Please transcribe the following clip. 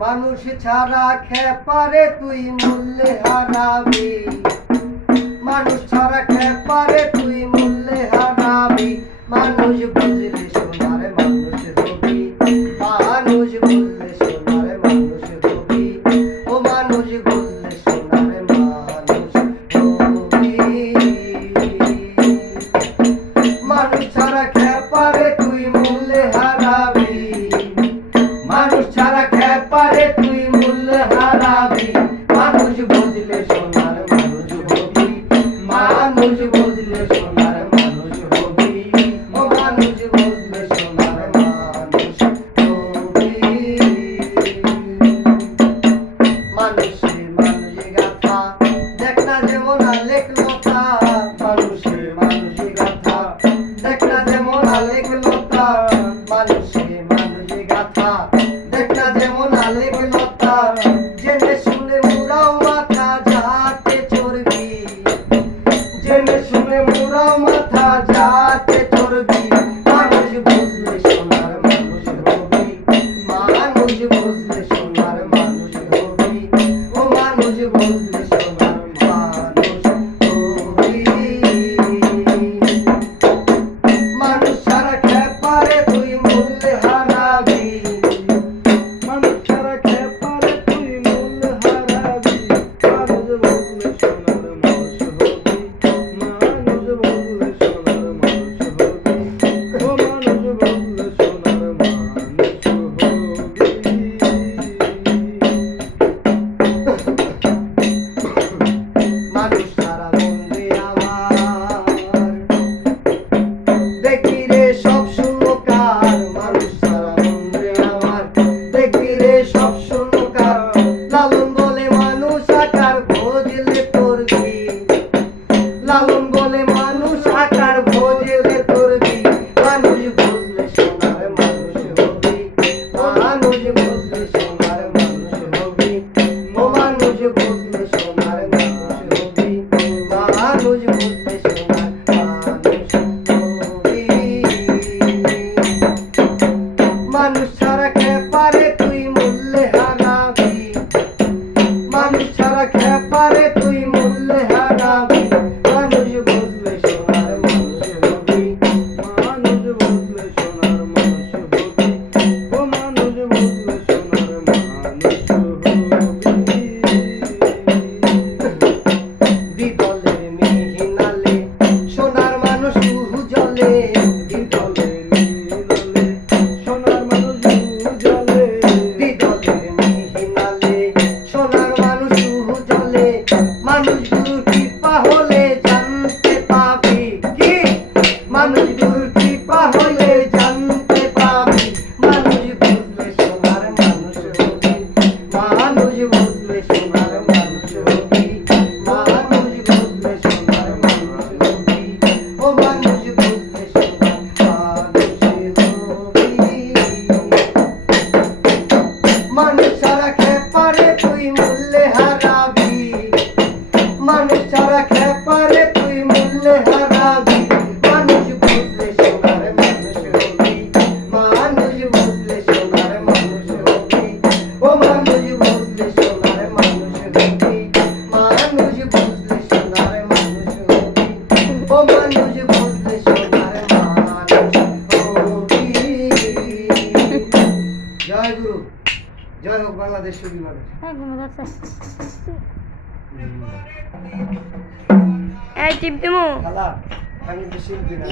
মানুষ ছাড়া খেপারে তুই মূল্যে হারাবি, মানুষ ছাড়া খেপারে তুই মূল্যে হারাবি। মানুষ বুঝলে সোনার মানুষ হবি, মানুষ বুঝলে সোনার মানুষ হবি, ও মানুষ বুঝলে সোনার মানুষ হবি। মানুষ ছাড়া খেপারে তুই মূল্যে হারাবি, মানুষ ছাড়া খেপারে তুই মূল্যে হারাবি। মানুষ বুঝলে সোনার মানুষ হবি, মানুষ বুঝলে সোনার মানুষ হবি, ও মানুষ বুঝলে সোনার মানুষ হবি। মানুষে মানুষে গাথা দেখ না যেমন আলেখ লতা, মানুষে মানুষে গাথা দেখ না যেমন আলেখ লতা, মানুষে মানুষে গাথা দেখ না যেমন আলেখ লতা। জেনে শুনে মুরাও মাথা যাতে চর্বি, জেনে শুনে মুরাও মাথা যাতে চর্বি। মানুষ বুঝলে সোনার মানুষ হবি, মানুষ বুঝলে সোনার মানুষ হবি, ও মানুষ বুঝলে সোনার মানুষ হবি। মানুষ ছাড়া খেপারে তুই মূল্যে হারাবি, মানুষ ছাড়া খেপারে তুই মূল্যে হারাবি। মানুষ বুঝলে সোনার মানুষ হবি, মানুষ বুঝলে সোনার মানুষ হবি, ও মানুষ বুঝলে সোনার মানুষ হবি। মানুষ ছাড়া বন্ধে আমার দেখি রে সব শূন্যকার, মানুষ ছাড়া বন্ধে আমার দেখি রে সব শূন্যকার। লালন বলে মানুষ আকার ভোজলে করবি, লালন বলে মানুষ আকার ভোজলে করবি। মানুষ বুঝলে সোনার মানুষ হবি, মানুষ বুঝলে সোনার মানুষ হবি, ও মানুষ বুঝলে সোনার মানুষ হবি, মানুষ বুঝলে সোনার মানুষ হবি। মানুষ ছাড়া খেপারে তুই মূল্যে হারাবি, মানুষ ছাড়া খেপারে তুই মূল্যে হারাবি। মানুষ বুঝলে সোনার মানুষ হবি, মানুষ বুঝলে সোনার মানুষ হবি, ও মানুষ বুঝলে সোনার মানুষ হবি। বিদলের মিহিনালে সোনার মানুষ উহু জলে, বিদলের মিহিনালে সোনার মানুষ উহু জলে, বিদলের মিহিনালে সোনার মানুষ উহু জলে। মানুষ গুরু কৃপা হলে জানতে পাবি কি, মানুষ গুরু কৃপা হলে জানতে পাবি। মানুষ বুঝলে সোনার মানুষ হবি, মানুষ বুঝলে সোনার মানুষ হবি, মানুষ বুঝলে সোনার মানুষ হবি, ও মানুষ বুঝলে সোনার মানুষ হবি। মানুষ ছাড়া খেপারে তুই মূল্যে হারাবি, মানুষ ছাড়া খেপারে তুই মূল্যে হারাবি। মানুষ বুঝলে সোনার মানুষ হবি, মানুষ বুঝলে সোনার মানুষ হবি, ও মানুষ বুঝলে সোনার মানুষ হবি, মানুষ বুঝলে সোনার মানুষ হবি, ও মানুষ বুঝলে সোনার মানুষ হবি। জয় গুরু, জয় হোক বাংলাদেশ সুখী মানুষ। এই টিপ দিমু খালা আমি তো শিল্পী না।